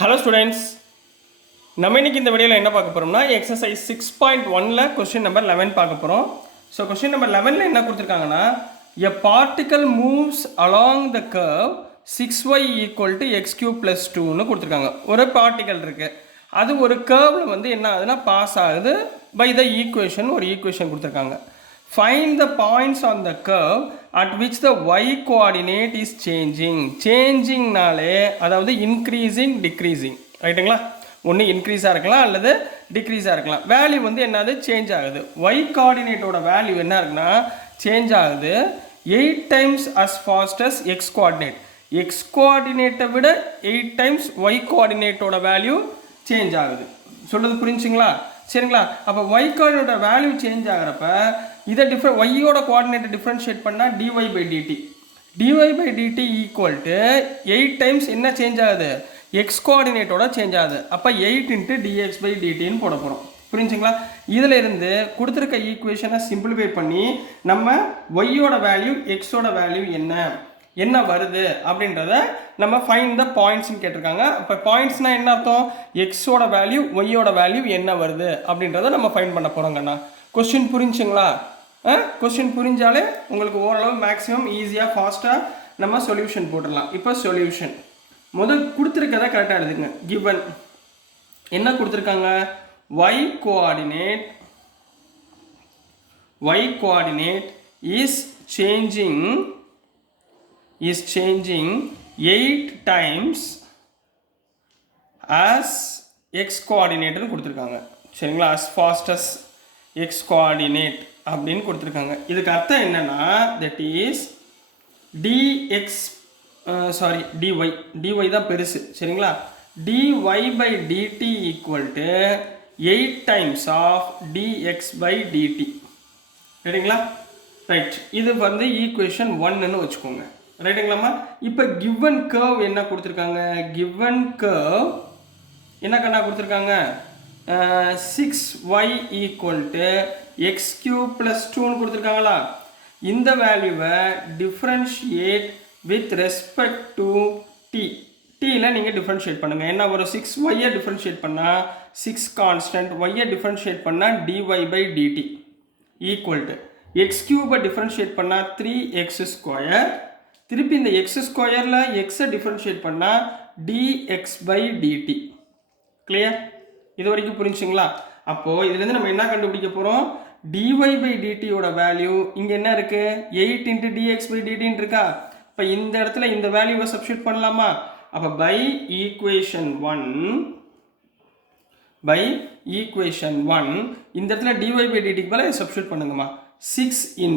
Hello students, நம்ம இன்னைக்கு இந்த வீடியோவில் என்ன பார்க்க போகிறோம்னா எக்ஸசைஸ் 6.1ல் கொஸ்டின் நம்பர் 11 பார்க்க போகிறோம். ஸோ கொஸ்டின் நம்பர் 11ல் என்ன கொடுத்துருக்காங்கன்னா, எ particle moves along the curve 6y = x³ + 2ன்னு கொடுத்துருக்காங்க. ஒரு பார்ட்டிக்கல் இருக்குது, அது ஒரு கர்வில் வந்து என்ன ஆகுதுன்னா பாஸ் ஆகுது பை த ஈக்குவேஷன். ஒரு ஈக்குவேஷன் கொடுத்துருக்காங்க. Find the points on the curve at which the y coordinate is changing. சேஞ்சிங்னாலே அதாவது இன்க்ரீஸிங் டிக்ரீஸிங், ரைட்டுங்களா? ஒன்று இன்க்ரீஸாக இருக்கலாம் அல்லது டிக்ரீஸாக இருக்கலாம். வேல்யூ வந்து என்னது சேஞ்ச் ஆகுது. y கோஆர்டினேட்டோட வேல்யூ என்ன இருக்குன்னா சேஞ்ச் ஆகுது 8 times as fast as x coordinate. x கோஆர்டினேட்டை விட 8 times y கோஆர்டினேட்டோட வேல்யூ சேஞ்ச் ஆகுது. சொல்கிறது புரிஞ்சுங்களா? சரிங்களா? அப்போ y கோஆர்டினேட்டோட வேல்யூ சேஞ்ச் ஆகிறப்ப இதை ஒய்யோட கோஆர்டினேட்டை டிஃப்ரென்ஷியேட் பண்ணால் dy/dt. dy/dt = 8 times என்ன சேஞ்ச் ஆகுது, எக்ஸ் கோஆர்டினேட்டோட சேஞ்ச் ஆகுது. அப்போ 8 × dx/dtன்னு போட போகிறோம். புரிஞ்சுங்களா? இதில் இருந்து கொடுத்துருக்க ஈக்குவேஷனை சிம்பிளிஃபை பண்ணி நம்ம ஒய்யோட வேல்யூ எக்ஸோட வேல்யூ என்ன வருது அப்படின்றத நம்ம ஃபைண்ட் த பாயிண்ட்ஸ்ன்னு கேட்டிருக்காங்க. இப்போ பாயிண்ட்ஸ்னால் என்ன அர்த்தம்? எக்ஸோட வேல்யூ ஒய்யோட வேல்யூ என்ன வருது அப்படின்றத நம்ம ஃபைண்ட் பண்ண போகிறோங்கண்ணா. கொஸ்டின் புரிஞ்சுங்களா? கொஸ்டின் புரிஞ்சாலே உங்களுக்கு ஓரளவு மேக்ஸிமம் ஈஸியாக ஃபாஸ்ட்டாக நம்ம சொல்யூஷன் போட்டுடலாம். இப்போ சொல்யூஷன் முதல் கொடுத்துருக்கதை கரெக்டாக எழுதுங்க. கிவன் என்ன கொடுத்துருக்காங்க, y coordinate is changing 8 times as x coordinate கொடுத்துருக்காங்க. சரிங்களா? as fast as x coordinate அப்படின்னு கொடுத்துருக்காங்க. இதுக்கு அர்த்தம் என்னன்னா, that is dx dy தான் பெருசு. சரிங்களா? dy/dt = 8 times of dx/dt. ரைட்டுங்களா? ரைட். இது வந்து ஈக்குவேஷன் 1ன்னு வச்சுக்கோங்க. ரைட்டுங்களாம்மா? இப்போ கிவன் கர்வ் என்ன கொடுத்துருக்காங்க, கிவன் கர்வ் என்ன கண்ணா கொடுத்துருக்காங்க, 6y = x³ + 2ன்னு கொடுத்துருக்காங்களா? இந்த வேல்யூவை டிஃப்ரென்ஷியேட் வித் ரெஸ்பெக்ட் டு டீயில் நீங்கள் டிஃப்ரென்ஷியேட் பண்ணுங்கள். என்ன வரும்? 6y டிஃப்ரென்ஷியேட் பண்ணால் 6 கான்ஸ்டன்ட், y டிஃப்ரென்ஷியேட் பண்ணால் dy/dt = x³ டிஃப்ரென்ஷியேட் பண்ணால் 3x². திருப்பி இந்த x²ல் x டிஃப்ரென்ஷியேட் பண்ணால் dx/dt. கிளியர்? இது வரைக்கும் புரிஞ்சுங்களா? அப்போது இதுலேருந்து நம்ம என்ன கண்டுபிடிக்க போகிறோம், dy/dtயோட வேல்யூ இங்கே என்ன இருக்குது, 8 × dx/dtன்னு இருக்கா? இப்போ இந்த இடத்துல இந்த வேல்யூவை சப்ஸ்டிட்யூட் பண்ணலாமா? அப்போ பை ஈக்குவேஷன் 1 இந்த இடத்துல dy/dtக்கு பதிலாக சப்ஸ்டிட்யூட் பண்ணுங்கம்மா. 6 ×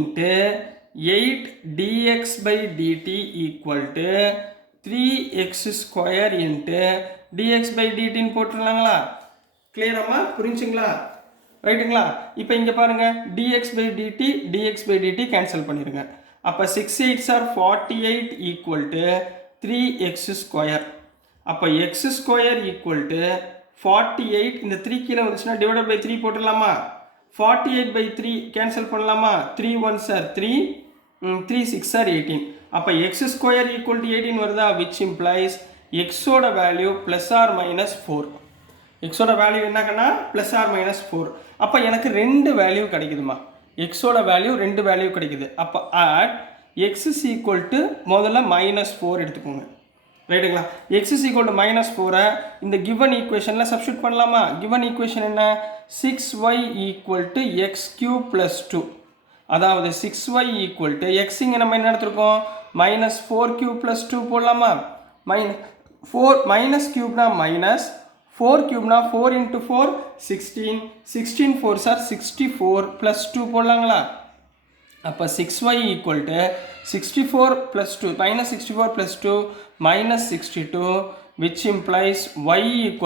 8 dx/dt = 3x² × dx/dtன்னு போட்டுடலாங்களா? கிளியராமா? புரிஞ்சுங்களா? ரைட்டுங்களா? இப்போ இங்கே பாருங்கள், dx/dt கேன்சல் பண்ணிடுங்க. அப்போ 6 8s are 48 = 3x². அப்போ x² = 48. இந்த 3 கீழே வந்துச்சுன்னா /3 போட்டுடலாமா? 48/3 கேன்சல் பண்ணலாமா? 3 1s are 3, 3 6s are 18. அப்போ x² = 18 வருதா? which implies xோட வேல்யூ +or-4. எக்ஸோட வேல்யூ என்னக்கன்னா +or-4. அப்போ எனக்கு 2 வேல்யூ கிடைக்குதுமா. எக்ஸோட வேல்யூ 2 வேல்யூ கிடைக்குது. அப்போ அட் x = முதல்ல -4 எடுத்துக்கோங்க. ரைட்டுங்களா? x = -4 இந்த கிவன் ஈக்குவேஷனில் சப்ஸ்டிட்யூட் பண்ணலாமா? கிவன் ஈக்குவேஷன் என்ன, 6y = x³ + 2. அதாவது 6y = x இங்கே நம்ம என்ன எடுத்துருக்கோம், -4³ + 2 போடலாமா? -3னா மைனஸ், 4³ 4 × 4 16, 16 4s are 64 + 2 போடலாங்களா? அப்போ 6y = 64 + 2 -64 + 2 -62, which implies y =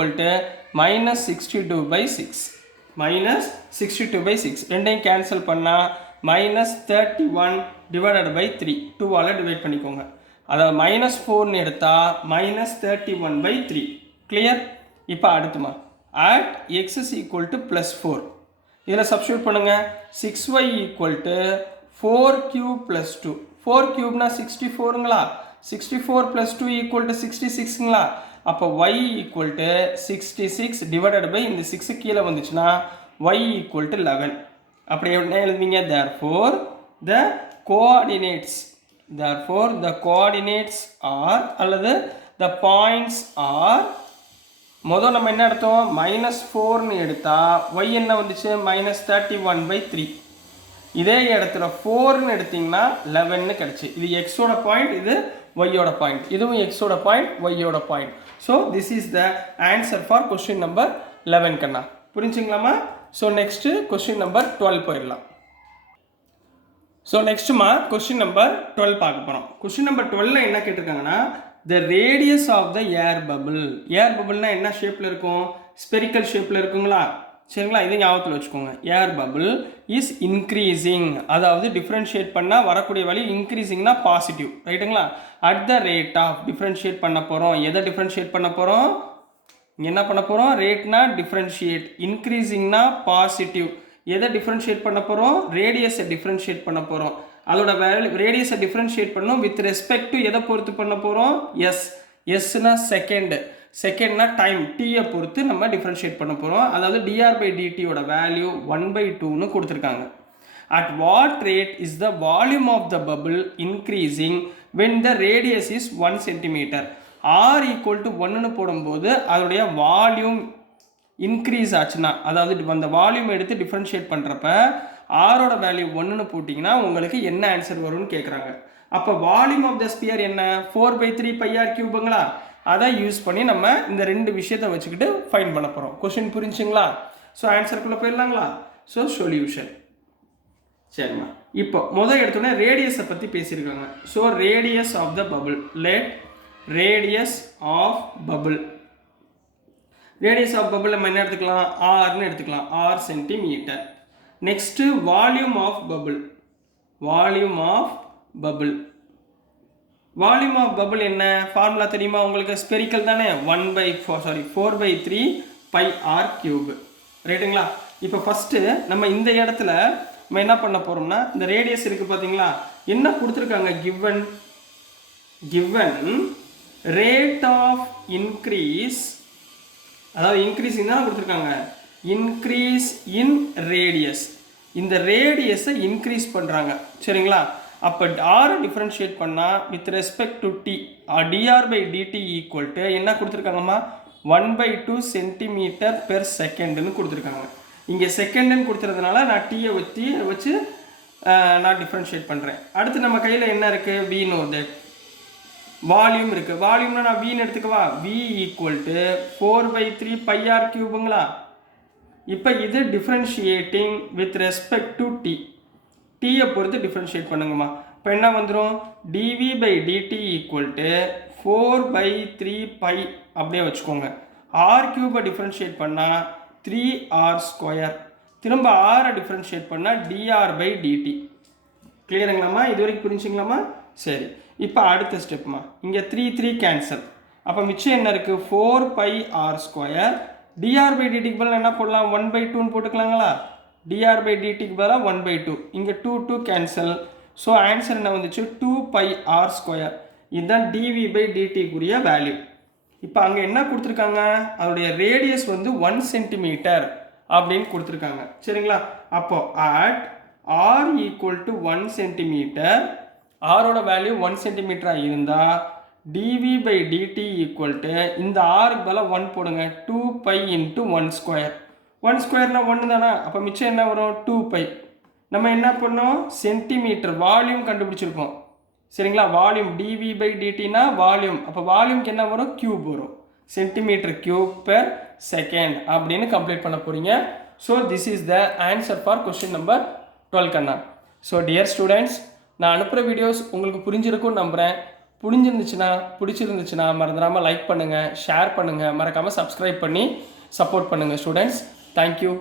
-62/6. -62/6 ரெண்டையும் கேன்சல் பண்ணால் -31/3 2ஆல் டிவைட் பண்ணிக்கோங்க. அதாவது -4ன்னு எடுத்தால் -31/3. கிளியர்? இப்போ அடுத்துமா at x = +4 இதில் சப்ஸ்டிட்யூட் பண்ணுங்கள். 6y = 4³ + 2. 4³ 64ங்களா? 64 + 2 = 66ங்களா? அப்போ y equal to 66 divided by இந்த 6 கீழே வந்துச்சுன்னா y ஈக்குவல் டு 11. அப்படி என்ன எழுதுவீங்க? the coordinates are அல்லது the points are முதல் நம்ம என்ன எடுத்தோம்? -4ன்னு எடுத்தா y என்ன வந்துச்சு? -31/3. இதே இடத்துல 4ன்னு எடுத்தீங்கன்னா 11ன்னு கிடைச்சு. இது எக்ஸோட பாயிண்ட், இது ஒய்யோட பாயிண்ட். இதுவும் எக்ஸோட பாயிண்ட், ஒய்யோட point. So this is the answer for question number 11 கண்ணா. புரிஞ்சுங்களாமா? ஸோ நெக்ஸ்ட்டு கொஸ்டின் நம்பர் 12 போயிடலாம். ஸோ நெக்ஸ்ட்டுமா கொஸ்டின் நம்பர் 12 பார்க்க போகிறோம். கொஸ்டின் நம்பர் 12 என்ன கேட்டிருக்காங்கன்னா, the radius of the air bubble. Air பபிள்னா என்ன ஷேப்பில் இருக்கும்? ஸ்பெரிக்கல் ஷேப்பில் இருக்குங்களா? சரிங்களா? இதை ஞாபகத்தில் வச்சுக்கோங்க. ஏர் பபிள் இஸ் இன்க்ரீசிங், அதாவது டிஃப்ரென்ஷியேட் பண்ணால் வரக்கூடிய வழி இன்க்ரீசிங்னா பாசிட்டிவ், ரைட்டுங்களா? At the rate of differentiate பண்ண போகிறோம். எதை டிஃப்ரென்ஷியேட் பண்ண போகிறோம்? இங்கே என்ன பண்ண போகிறோம்? ரேட்னா டிஃப்ரென்ஷியேட், இன்க்ரீசிங்னா பாசிட்டிவ். எதை டிஃப்ரென்ஷியேட் பண்ண போகிறோம்? ரேடியஸை டிஃப்ரென்ஷியேட் பண்ண போகிறோம். அதோட ரேடியஸை டிஃப்ரென்ஷியேட் பண்ணணும் வித் ரெஸ்பெக்ட் டு எதை பொறுத்து பண்ண போகிறோம்? எஸ்னா செகண்ட்னா டைம், டீயை பொறுத்து நம்ம டிஃப்ரென்ஷியேட் பண்ண போகிறோம். அதாவது dr/dtயோட வேல்யூ 1/2ன்னு கொடுத்துருக்காங்க. At what rate is the volume of the bubble increasing when the radius is 1 centimetre. r equal to 1ன்னு போடும்போது அதோடைய வால்யூம் இன்க்ரீஸ் ஆச்சுன்னா, அதாவது அந்த வால்யூம் எடுத்து டிஃப்ரென்ஷியேட் பண்ணுறப்ப ஆரோட வேல்யூ 1ன்னு போட்டிங்கன்னா உங்களுக்கு என்ன ஆன்சர் வரும்னு கேட்குறாங்க. அப்போ வால்யூம் ஆஃப் த ஸ்பியர் என்ன? 4/3πr³ அதை யூஸ் பண்ணி நம்ம இந்த ரெண்டு விஷயத்தை வச்சுக்கிட்டு ஃபைன் பண்ண போகிறோம். கொஸ்டின் புரிஞ்சுங்களா? ஸோ ஆன்சருக்குள்ளே போயிடலாங்களா? So solution. சரிம்மா, இப்போ முதல் எடுத்தோடனே ரேடியஸை பற்றி பேசியிருக்காங்க. So radius of the bubble, let radius of bubble. Radius of bubble நம்ம என்ன எடுத்துக்கலாம்? ஆர்னு எடுத்துக்கலாம், r centimetre. Next volume of bubble. Volume of bubble என்ன ஃபார்முலா தெரியுமா உங்களுக்கு? ஸ்பெரிக்கல் தானே, 4/3πr³, ரைட்டுங்களா? இப்போ ஃபஸ்ட்டு நம்ம இந்த இடத்துல நம்ம என்ன பண்ண போகிறோம்னா, இந்த ரேடியஸ் இருக்குது பார்த்தீங்களா? என்ன கொடுத்துருக்காங்க? கிவன் ரேட் ஆஃப் இன்க்ரீஸ், அதாவது இன்க்ரீஸிங் தான் கொடுத்துருக்காங்க. இன்க்ரீஸ் இன் ரேடியஸ், இந்த ரேடியஸை இன்க்ரீஸ் பண்ணுறாங்க, சரிங்களா? அப்போ ஆரை டிஃப்ரென்ஷியேட் பண்ணால் with respect to t dr/dt equal to என்ன கொடுத்துருக்காங்கம்மா? 1/2 cm/s கொடுத்துருக்காங்க. இங்கே செகண்டுன்னு கொடுத்துறதுனால நான் டீயை வச்சு நான் டிஃப்ரென்ஷியேட் பண்ணுறேன். அடுத்து நம்ம கையில் என்ன இருக்குது? வி நோ தட் வால்யூம் இருக்குது. வால்யூம்னா நான் வீன்னு எடுத்துக்கவா? வி ஈக்குவல் டு 4/3πr³ங்களா? இப்போ இது differentiating with respect to t, டீயை பொறுத்து டிஃப்ரென்ஷியேட் பண்ணுங்கம்மா. இப்போ என்ன வந்துடும்? dv/dt ஈக்குவல் டு 4/3π அப்படியே வச்சுக்கோங்க. r³ டிஃப்ரென்ஷியேட் பண்ணால் 3r², திரும்ப ஆரை டிஃப்ரென்ஷியேட் பண்ணால் dr/dt. கிளியருங்களாம்மா? இது வரைக்கும் புரிஞ்சுங்களாம்மா? சரி, இப்போ அடுத்த ஸ்டெப்மா. இங்கே 3 கேன்சல், அப்போ மிச்சம் என்ன இருக்குது? 4πr². dr/dtக்கு பதிலாக என்ன போடலாம்? 1/2ன்னு போட்டுக்கலாங்களா? dr/dtக்கு பதிலாக 1/2. இங்கே 2 கேன்சல். ஸோ ஆன்சர் என்ன வந்துச்சு? 2πr². இதுதான் dv/dtக்குரிய வேல்யூ. இப்போ அங்கே என்ன கொடுத்துருக்காங்க? அதோடைய ரேடியஸ் வந்து 1 சென்டிமீட்டர் அப்படின்னு கொடுத்துருக்காங்க, சரிங்களா? அப்போ at r equal to 1 centimetre, ஆரோட வேல்யூ 1 சென்டிமீட்டராக இருந்தால் dv/dt ஈக்குவல் டு இந்த ஆருக்கு பதிலாக 1 போடுங்க, 2π × 1². 1² 1 தானே, அப்போ மிச்சம் என்ன வரும்? 2π. நம்ம என்ன பண்ணோம்? சென்டிமீட்டர் வால்யூம் கண்டுபிடிச்சிருக்கோம், சரிங்களா? வால்யூம் dv/dtனா வால்யூம், அப்போ வால்யூம்க்கு என்ன வரும்? கியூப் வரும், cm³/s அப்படின்னு கம்ப்ளீட் பண்ண போகிறீங்க. So this is the answer for question number 12 கண்ணா. ஸோ டியர் ஸ்டூடெண்ட்ஸ், நான் அனுப்புகிற வீடியோஸ் உங்களுக்கு புரிஞ்சிருக்கும்னு நம்புகிறேன். பிடிச்சிருந்துச்சுன்னா மறந்துடாமல் லைக் பண்ணுங்கள், ஷேர் பண்ணுங்கள், மறக்காமல் சப்ஸ்கிரைப் பண்ணி சப்போர்ட் பண்ணுங்கள் ஸ்டூடெண்ட்ஸ். தேங்க்யூ.